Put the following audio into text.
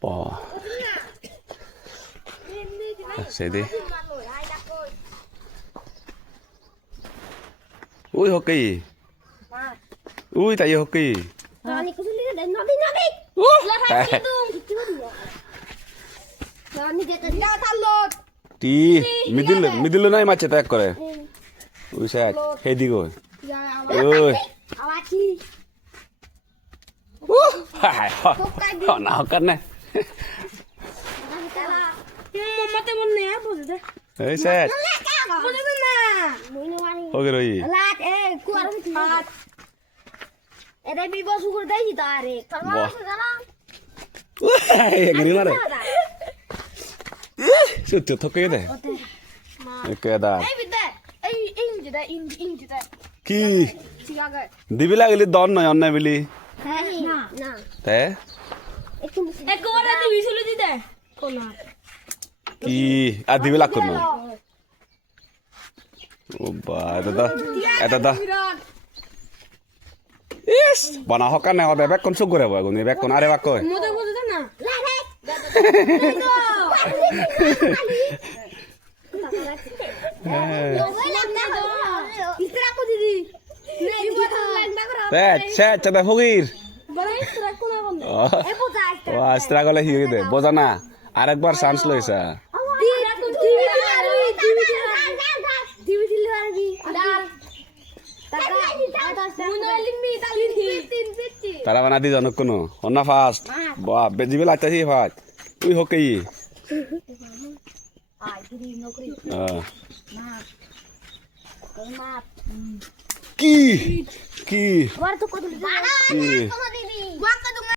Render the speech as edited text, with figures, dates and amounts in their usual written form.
Bỏ Xe đi. Ui hockey. Ui tại vì hockey. টি middle নাই মাছ ত্যাগ করে ওই স্যার হেদিক ওই না হকার না এই স্যার ওকে রই এগরি মারে সত্যি থকে দে কেদার কি দিবি লাগলি দন নয় অন্যায় বলি কি আর দিবি লাগ করুন ও বা এটা দা ইস বানা হকা না হবে ব্যাক কোন সুগ করে বয় গুনি ব্যাক কোন আরে বাক কই চাদা ফকির আস্ত্রা গলে হিয়ে দে বোঝা না আরেকবার চান্স লইছা তারা বানা দি জানো কোনো অন্না ফাস্ট বা বেজিবে লাগতাছি ফাস্ট তুই হকি কি কি